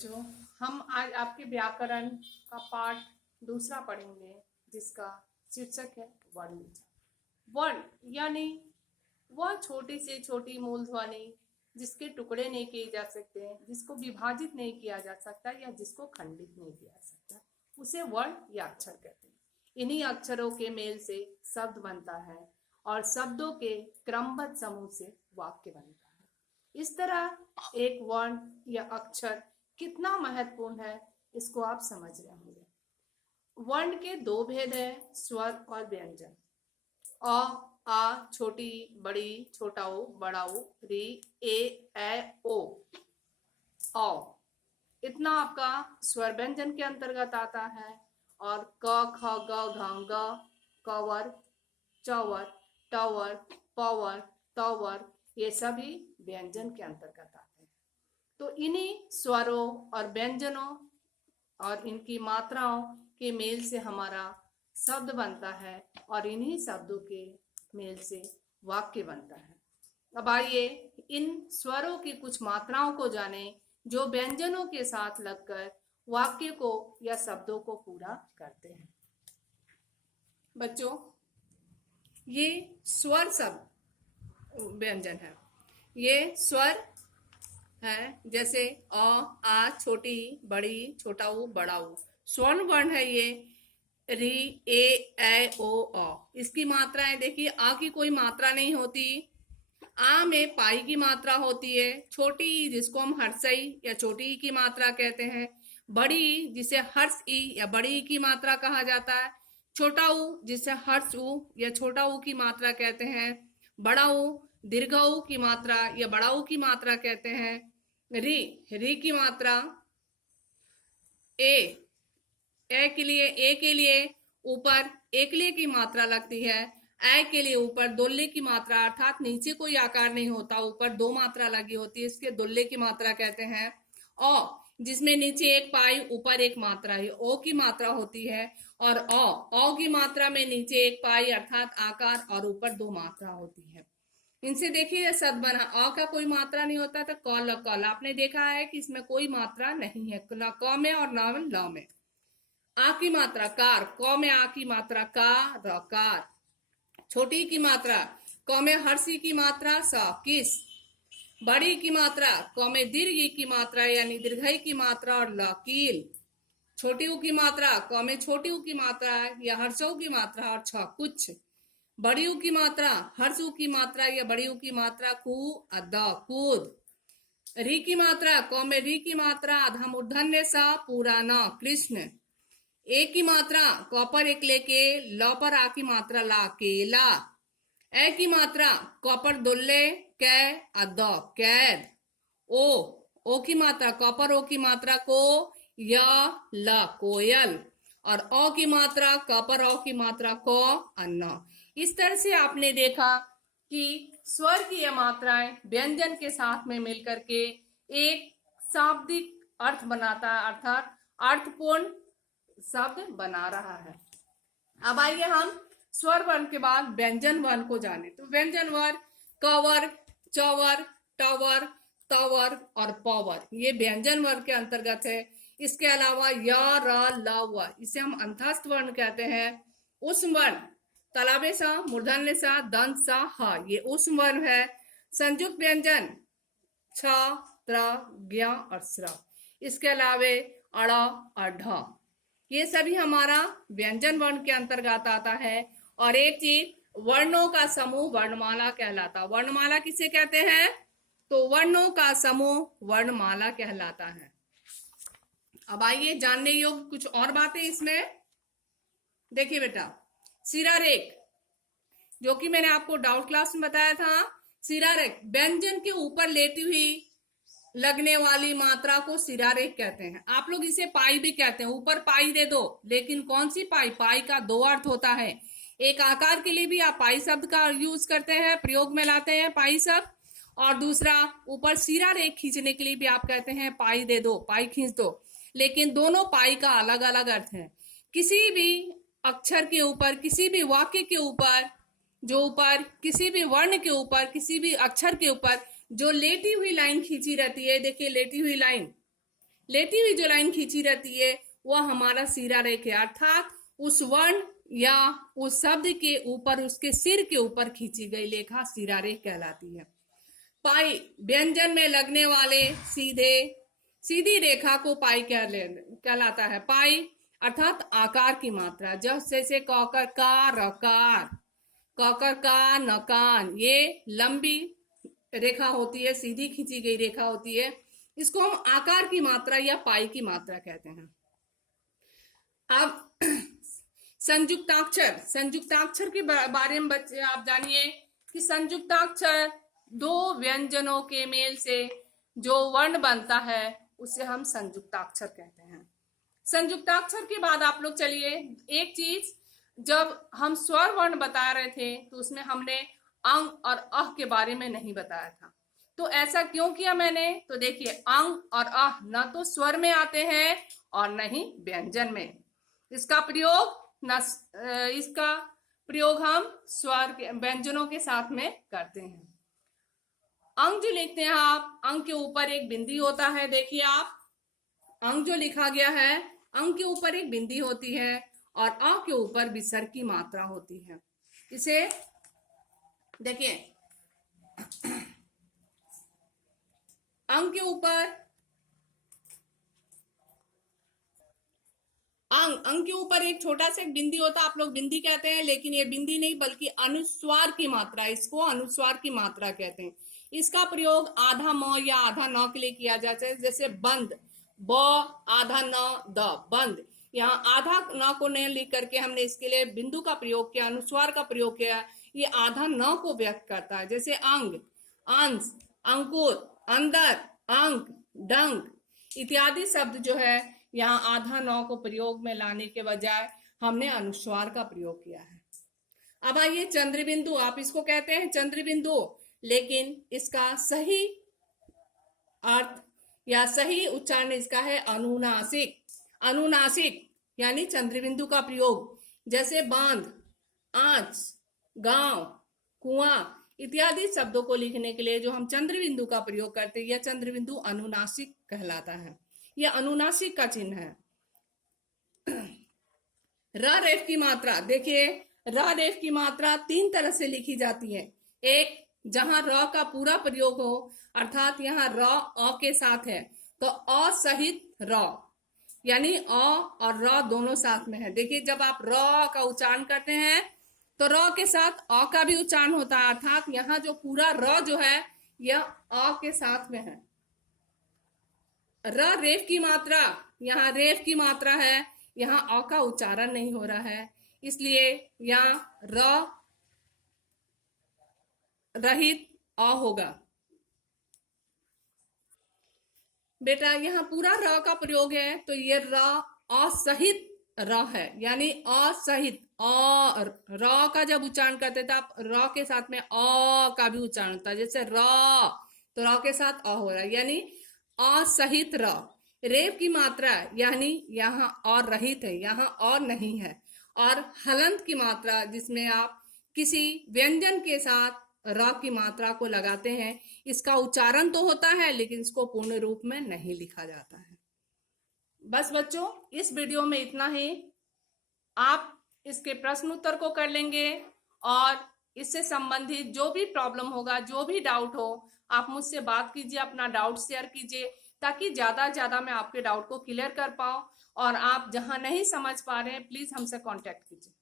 जो हम आज आपके व्याकरण का पाठ दूसरा पढ़ेंगे, जिसका शीर्षक है वर्ण। वर्ण यानी वह छोटी से छोटी मूल ध्वनि जिसके टुकड़े नहीं किए जा सकते हैं, जिसको विभाजित नहीं किया जा सकता या जिसको खंडित नहीं किया जा सकता, उसे वर्ण या अक्षर कहते हैं। इन्हीं अक्षरों के मेल से शब्द बनता है और शब्दों के क्रमबद्ध समूह से वाक्य बनता है। इस तरह एक वर्ण या अक्षर कितना महत्वपूर्ण है, इसको आप समझ रहे होंगे। वर्ण के दो भेद है, स्वर और व्यंजन। अ, आ, छोटी, बड़ी, छोटा ओ, बड़ा ओ, री, ओ, औ। इतना आपका स्वर व्यंजन के अंतर्गत आता है। और क, ख, ग, घ, ग, कवर, चौवर, टवर, पवर, तवर, ये सभी व्यंजन के अंतर्गत आते हैं। तो इन्हीं स्वरों और व्यंजनों और इनकी मात्राओं के मेल से हमारा शब्द बनता है और इन्हीं शब्दों के मेल से वाक्य बनता है। अब आइए इन स्वरों की कुछ मात्राओं को जानें, जो व्यंजनों के साथ लगकर वाक्य को या शब्दों को पूरा करते हैं। बच्चों, ये स्वर शब्द व्यंजन है। ये स्वर है, जैसे अ, आ, छोटी, बड़ी, छोटा ऊ, बड़ा ऊ। स्वर्ण वर्ण है ये, री, ए, ओ, इसकी मात्राएं देखिए। आ की कोई मात्रा नहीं होती। आ में पाई की मात्रा होती है। छोटी जिसको हम हर्षई या छोटी ई की मात्रा कहते हैं। बड़ी जिसे हर्ष ई या बड़ी ई की मात्रा कहा जाता है। छोटा ऊ जिसे हर्ष ऊ या छोटा ऊ की मात्रा कहते हैं। बड़ा ऊ दीर्घ ऊ की मात्रा या बड़ा ऊ की मात्रा कहते हैं। री की मात्रा ए के लिए ऊपर एकले की मात्रा लगती है। ए के लिए ऊपर दोल्ले की मात्रा, अर्थात नीचे कोई आकार नहीं होता, ऊपर दो मात्रा लगी होती है, इसके दोल्ले की मात्रा कहते हैं। ओ जिसमें नीचे एक पाई ऊपर एक मात्रा है, ओ की मात्रा होती है। और ओ की मात्रा में नीचे एक पाई अर्थात आकार और ऊपर दो मात्रा होती है। इनसे देखिए शब्द बना। अ का कोई मात्रा नहीं होता तो कल आपने देखा है कि इसमें कोई मात्रा नहीं है, न क में और न ल में। आ की मात्रा कार, क में आ की मात्रा का, र कार। छोटी की मात्रा क में हर्षी की मात्रा स, किस। बड़ी की मात्रा क में दीर्घ की मात्रा यानी दीर्घई की मात्रा और ल, कील। छोटी ऊ की मात्रा क में छोटी ऊ की मात्रा या हर्षऊ की मात्रा और छ, कुछ। बड़ी ऊ की मात्रा हर्ष ऊ की मात्रा या बड़ी ऊ की मात्रा कु, द, कूद। री की मात्रा क में री की मात्रा अधम मूर्धन्य सा, पूरा न, कृष्ण। ए की मात्रा क पर एक लेके, ल पर आ की मात्रा ला, केला। ए की मात्रा क पर दोल्ले कै, द, कैद। ओ की मात्रा क पर ओ की मात्रा को, य, ल, कोयल। और अ की मात्रा क पर औ की मात्रा को, अन्न। इस तरह से आपने देखा कि स्वर की यह मात्राएं व्यंजन के साथ में मिलकर के एक शाब्दिक अर्थ बनाता है, अर्थात अर्थपूर्ण शब्द बना रहा है। अब आइए हम स्वर वर्ण के बाद व्यंजन वर्ण को जाने। तो व्यंजन वर्ण कवर, चौवर, टवर, तवर और पवर, ये व्यंजन वर्ण के अंतर्गत है। इसके अलावा य, र, ल, व, इसे हम अंतस्थ वर्ण कहते हैं। उष्म वर्ण तलाबे सा, मूर्धन्य सा, दंत सा, ह, ये उष्म वर्ण है। संयुक्त व्यंजन छ, त्र, ज्ञ और स्र। इसके अलावे अड़ और ढ, ये सभी हमारा व्यंजन वर्ण के अंतर्गत आता है। और एक चीज, वर्णों का समूह वर्णमाला कहलाता। वर्णमाला किसे कहते हैं? तो वर्णों का समूह वर्णमाला कहलाता है। अब आइए जानने योग्य कुछ और बातें इसमें। देखिए बेटा, सिरा रेख, जो कि मैंने आपको डाउट क्लास में बताया था, सिरा रेख व्यंजन के ऊपर लेती हुई लगने वाली मात्रा को सिरा रेख कहते हैं। आप लोग इसे पाई भी कहते हैं, ऊपर पाई दे दो, लेकिन कौन सी पाई? पाई का दो अर्थ होता है। एक आकार के लिए भी आप पाई शब्द का यूज करते हैं, प्रयोग में लाते हैं पाई शब्द, और दूसरा ऊपर सिरा रेख खींचने के लिए भी आप कहते हैं पाई दे दो, पाई खींच दो, लेकिन दोनों पाई का अलग अलग अर्थ है। किसी भी अक्षर के ऊपर, किसी भी वाक्य के ऊपर, जो ऊपर किसी भी वर्ण के ऊपर, किसी भी अक्षर के ऊपर जो लेटी हुई लाइन खींची रहती है, देखिए लेटी हुई लाइन, लेटी हुई जो लाइन खींची रहती है वह हमारा सिरा रेख है, अर्थात उस वर्ण या उस शब्द के ऊपर, उसके सिर के ऊपर खींची गई रेखा सिरा रेख कहलाती है। पाई, व्यंजन में लगने वाले सीधी रेखा को पाई कहलाता है। पाई अर्थात आकार की मात्रा, जैसे कौकर का रकार, कौकर का नकान, ये लंबी रेखा होती है, सीधी खींची गई रेखा होती है, इसको हम आकार की मात्रा या पाई की मात्रा कहते हैं। अब संयुक्ताक्षर के बारे में बच्चे आप जानिए कि संयुक्ताक्षर दो व्यंजनों के मेल से जो वर्ण बनता है उसे हम संयुक्ताक्षर कहते हैं। संयुक्ताक्षर के बाद आप लोग चलिए, एक चीज, जब हम स्वर वर्ण बता रहे थे तो उसमें हमने अंग और अह के बारे में नहीं बताया था। तो ऐसा क्यों किया मैंने? तो देखिए, अंग और अह न तो स्वर में आते हैं और न ही व्यंजन में। इसका प्रयोग हम स्वर के व्यंजनों के साथ में करते हैं। अंग जो लिखते हैं आप, अंग के ऊपर एक बिंदी होता है। देखिए आप, अंग जो लिखा गया है, अंग के ऊपर एक बिंदी होती है और अ के ऊपर विसर्ग की मात्रा होती है। इसे देखिए, अंग के ऊपर अंग के ऊपर एक छोटा सा बिंदी होता है, आप लोग बिंदी कहते हैं, लेकिन ये बिंदी नहीं बल्कि अनुस्वार की मात्रा, इसको अनुस्वार की मात्रा कहते हैं। इसका प्रयोग आधा म या आधा न के लिए किया जाता है। जैसे बंद, ब आधा न द, बंद। यहाँ आधा न को न लिख करके हमने इसके लिए बिंदु का प्रयोग किया, अनुस्वार का प्रयोग किया। ये आधा न को व्यक्त करता है। जैसे अंग, अंश, अंकुर, अंदर, अंक, डंक इत्यादि शब्द जो है यहाँ आधा न को प्रयोग में लाने के बजाय हमने अनुस्वार का प्रयोग किया है। अब आइए चंद्रबिंदु, आप इसको कहते हैं चंद्रबिंदु, लेकिन इसका सही अर्थ या सही उच्चारण इसका है अनुनासिक। अनुनासिक यानी चंद्रबिंदु का प्रयोग, जैसे बांध, आंच, गांव, कुआं इत्यादि शब्दों को लिखने के लिए जो हम चंद्रबिंदु का प्रयोग करते हैं, यह चंद्रबिंदु अनुनासिक कहलाता है। यह अनुनासिक का चिन्ह है। र रेफ की मात्रा, देखिए र रेफ की मात्रा तीन तरह से लिखी जाती है। एक, जहां र का पूरा प्रयोग हो, अर्थात यहाँ र अ के साथ है तो अ सहित र, यानी अ और र दोनों साथ में है। देखिए, जब आप र का उच्चारण करते हैं तो र के साथ अ का भी उच्चारण होता है, अर्थात यहाँ जो पूरा र जो है यह अ के साथ में है। र रेफ की मात्रा, यहाँ रेफ की मात्रा है, यहाँ अ का उच्चारण नहीं हो रहा है, इसलिए यहाँ र रहित अ होगा। बेटा यहाँ पूरा र का प्रयोग है तो ये र असहित र है, यानी असहित अ, र का जब उच्चारण करते थे आप र के साथ में अ का भी उच्चारण होता है। जैसे र तो र के साथ अ हो रहा है, यानी असहित र। रेफ की मात्रा यानी यहाँ और रहित है, यहाँ और नहीं है। और हलंत की मात्रा जिसमें आप किसी व्यंजन के साथ र की मात्रा को लगाते हैं, इसका उच्चारण तो होता है लेकिन इसको पूर्ण रूप में नहीं लिखा जाता है। बस बच्चों, इस वीडियो में इतना ही। आप इसके प्रश्न उत्तर को कर लेंगे और इससे संबंधित जो भी प्रॉब्लम होगा, जो भी डाउट हो, आप मुझसे बात कीजिए, अपना डाउट शेयर कीजिए, ताकि ज़्यादा से ज़्यादा मैं आपके डाउट को क्लियर कर पाऊँ। और आप जहाँ नहीं समझ पा रहे हैं प्लीज़ हमसे कांटेक्ट कीजिए।